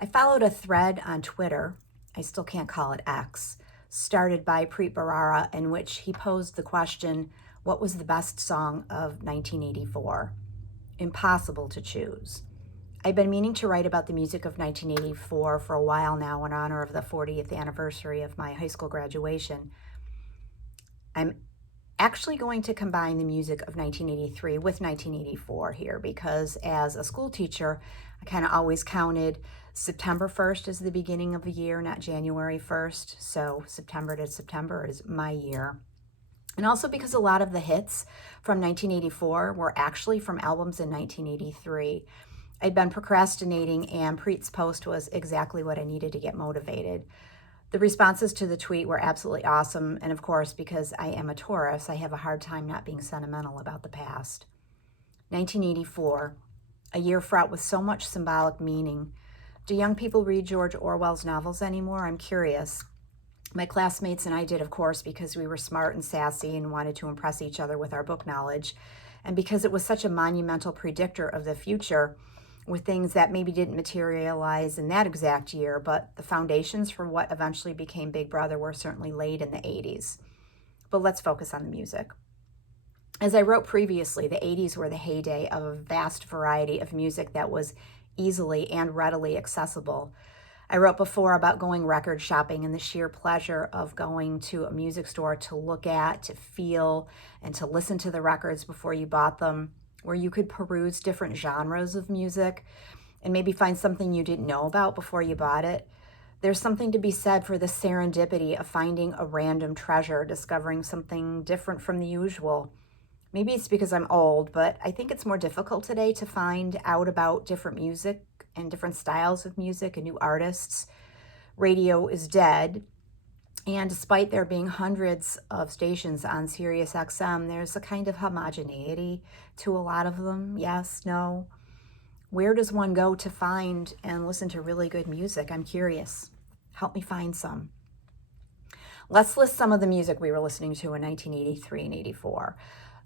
I followed a thread on Twitter, I still can't call it X, started by Preet Bharara, in which he posed the question, what was the best song of 1984? Impossible to choose. I've been meaning to write about the music of 1984 for a while now in honor of the 40th anniversary of my high school graduation. I'm actually going to combine the music of 1983 with 1984 here because as a school teacher, I kind of always counted September 1st as the beginning of the year, not January 1st. So September to September is my year. And also because a lot of the hits from 1984 were actually from albums in 1983. I'd been procrastinating, and Preet's post was exactly what I needed to get motivated. The responses to the tweet were absolutely awesome, and of course, because I am a Taurus, I have a hard time not being sentimental about the past. 1984, a year fraught with so much symbolic meaning. Do young people read George Orwell's novels anymore? I'm curious. My classmates and I did, of course, because we were smart and sassy and wanted to impress each other with our book knowledge, and because it was such a monumental predictor of the future, with things that maybe didn't materialize in that exact year, but the foundations for what eventually became Big Brother were certainly laid in the 80s. But let's focus on the music. As I wrote previously, the 80s were the heyday of a vast variety of music that was easily and readily accessible. I wrote before about going record shopping and the sheer pleasure of going to a music store to look at, to feel, and to listen to the records before you bought them, where you could peruse different genres of music and maybe find something you didn't know about before you bought it. There's something to be said for the serendipity of finding a random treasure, discovering something different from the usual. Maybe it's because I'm old, but I think it's more difficult today to find out about different music and different styles of music and new artists. Radio is dead. And despite there being hundreds of stations on Sirius XM, there's a kind of homogeneity to a lot of them. Yes, no. Where does one go to find and listen to really good music? I'm curious. Help me find some. Let's list some of the music we were listening to in 1983 and 84.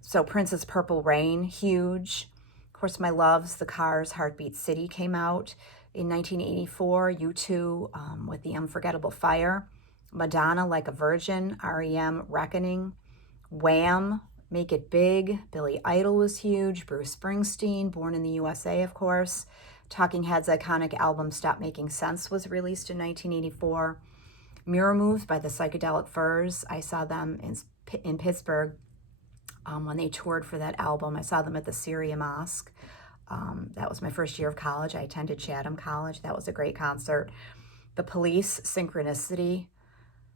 So Prince's Purple Rain, huge. Of course, my loves, The Cars' Heartbeat City came out in 1984. U2 with The Unforgettable Fire. Madonna, Like a Virgin. REM, Reckoning. Wham, Make It Big. Billy Idol was huge. Bruce Springsteen, Born in the USA, of course. Talking Heads' iconic album Stop Making Sense was released in 1984. Mirror Moves by the Psychedelic Furs. I saw them in Pittsburgh when they toured for that album. I saw them at the Syria Mosque. That was my first year of college. I attended Chatham College. That was a great concert. The Police, Synchronicity,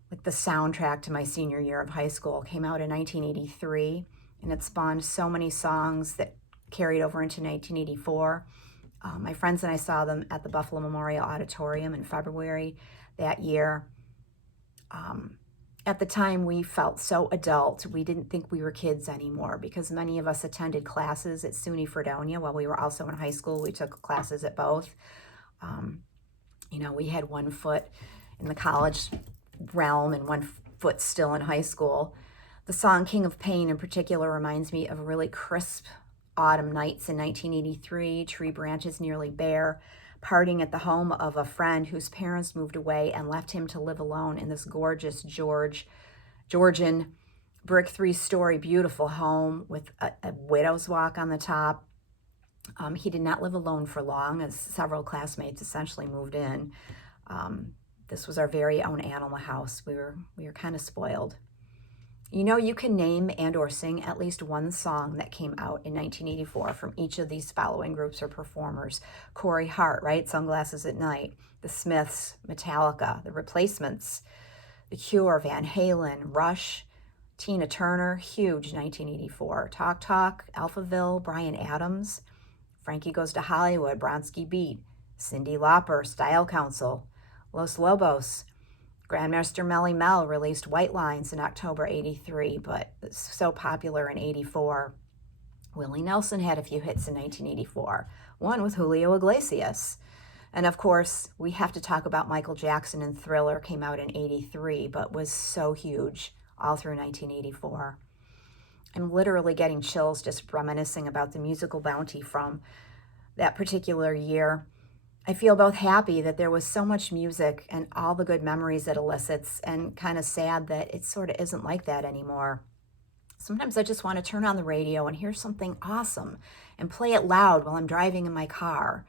like the soundtrack to my senior year of high school, came out in 1983, and it spawned so many songs that carried over into 1984. My friends and I saw them at the Buffalo Memorial Auditorium in February that year. At the time, we felt so adult. We didn't think we were kids anymore because many of us attended classes at SUNY Fredonia while we were also in high school. We took classes at both. We had one foot in the college realm and one foot still in high school. The song King of Pain in particular reminds me of really crisp autumn nights in 1983, tree branches nearly bare, partying at the home of a friend whose parents moved away and left him to live alone in this gorgeous Georgian brick 3-story beautiful home with a widow's walk on the top. He did not live alone for long, as several classmates essentially moved in. This was our very own Animal House. We were kind of spoiled. You can name and or sing at least one song that came out in 1984 from each of these following groups or performers. Corey Hart, right? Sunglasses at Night. The Smiths, Metallica, The Replacements, The Cure, Van Halen, Rush, Tina Turner, huge 1984. Talk Talk, Alphaville, Bryan Adams, Frankie Goes to Hollywood, Bronski Beat, Cyndi Lauper, Style Council, Los Lobos. Grandmaster Melly Mel released White Lines in October 83, but it's so popular in 84. Willie Nelson had a few hits in 1984, one with Julio Iglesias. And of course, we have to talk about Michael Jackson, and Thriller came out in 83, but was so huge all through 1984. I'm literally getting chills just reminiscing about the musical bounty from that particular year. I feel both happy that there was so much music and all the good memories it elicits, and kind of sad that it sort of isn't like that anymore. Sometimes I just want to turn on the radio and hear something awesome and play it loud while I'm driving in my car.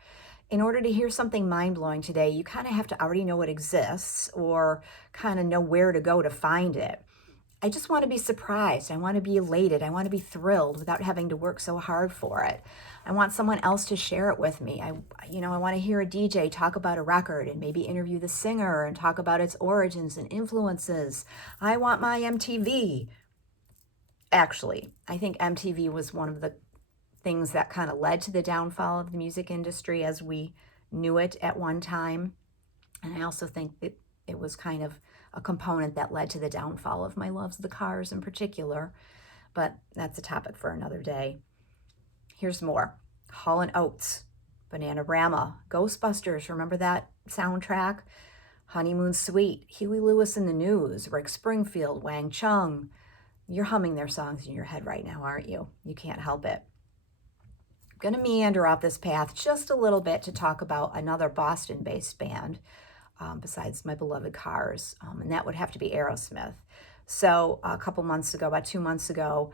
In order to hear something mind blowing today, you kind of have to already know it exists or kind of know where to go to find it. I just want to be surprised. I want to be elated. I want to be thrilled without having to work so hard for it. I want someone else to share it with me. I want to hear a DJ talk about a record and maybe interview the singer and talk about its origins and influences. I want my MTV. Actually, I think MTV was one of the things that kind of led to the downfall of the music industry as we knew it at one time. And I also think that it was kind of a component that led to the downfall of my loves of the Cars in particular. But that's a topic for another day. Here's more. Hall & Oates, Bananarama, Ghostbusters, remember that soundtrack? Honeymoon Suite, Huey Lewis and the News, Rick Springfield, Wang Chung. You're humming their songs in your head right now, aren't you? You can't help it. I'm going to meander off this path just a little bit to talk about another Boston-based band besides my beloved Cars, and that would have to be Aerosmith. So a couple months ago, about 2 months ago,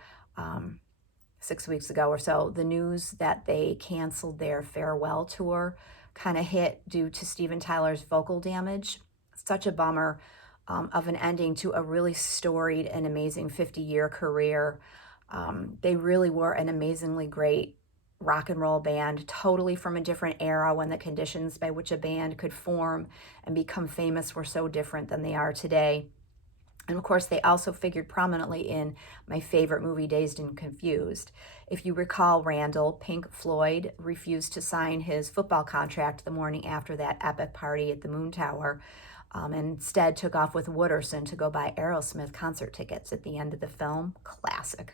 6 weeks ago or so, the news that they canceled their farewell tour kind of hit due to Steven Tyler's vocal damage. Such a bummer of an ending to a really storied and amazing 50-year career. They really were an amazingly great rock and roll band, totally from a different era when the conditions by which a band could form and become famous were so different than they are today. And of course, they also figured prominently in my favorite movie, Dazed and Confused. If you recall, Randall, Pink Floyd, refused to sign his football contract the morning after that epic party at the Moon Tower, and instead took off with Wooderson to go buy Aerosmith concert tickets at the end of the film. Classic.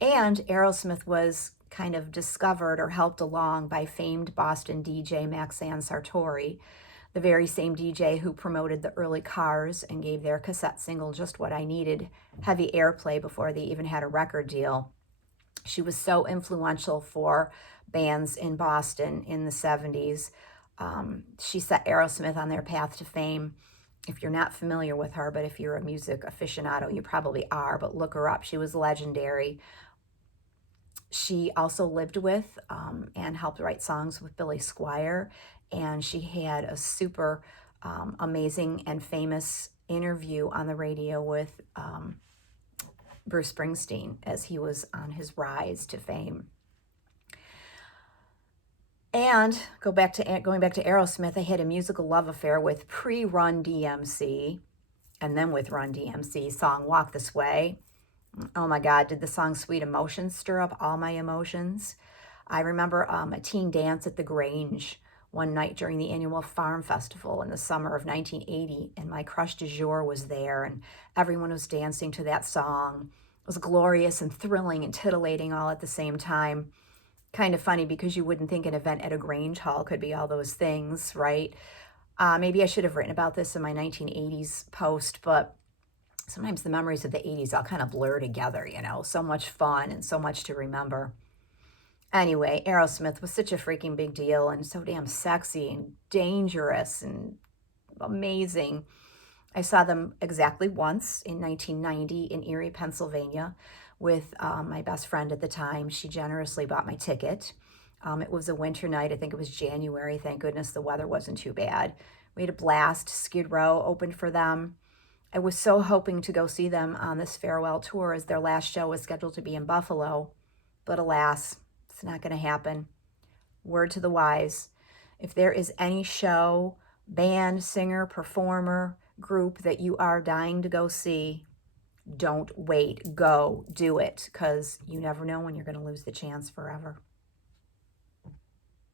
And Aerosmith was kind of discovered or helped along by famed Boston DJ Maxine Sartori, the very same DJ who promoted the early Cars and gave their cassette single Just What I Needed heavy airplay before they even had a record deal. She was so influential for bands in Boston in the 70s. She set Aerosmith on their path to fame. If you're not familiar with her, but if you're a music aficionado, you probably are, but look her up. She was legendary. She also lived with and helped write songs with Billy Squier, and she had a super amazing and famous interview on the radio with Bruce Springsteen as he was on his rise to fame. And going back to Aerosmith, I had a musical love affair with pre-Run DMC, and then with Run DMC song Walk This Way. Oh my God, did the song Sweet Emotions stir up all my emotions? I remember a teen dance at the Grange one night during the annual Farm Festival in the summer of 1980, and my crush du jour was there, and everyone was dancing to that song. It was glorious and thrilling and titillating all at the same time. Kind of funny because you wouldn't think an event at a Grange Hall could be all those things, right? Maybe I should have written about this in my 1980s post, but sometimes the memories of the 80s all kind of blur together, so much fun and so much to remember. Anyway, Aerosmith was such a freaking big deal and so damn sexy and dangerous and amazing. I saw them exactly once in 1990 in Erie, Pennsylvania with my best friend at the time. She generously bought my ticket. It was a winter night. I think it was January. Thank goodness the weather wasn't too bad. We had a blast. Skid Row opened for them. I was so hoping to go see them on this farewell tour as their last show was scheduled to be in Buffalo. But alas, it's not going to happen. Word to the wise. If there is any show, band, singer, performer, group that you are dying to go see, don't wait. Go. Do it. Because you never know when you're going to lose the chance forever.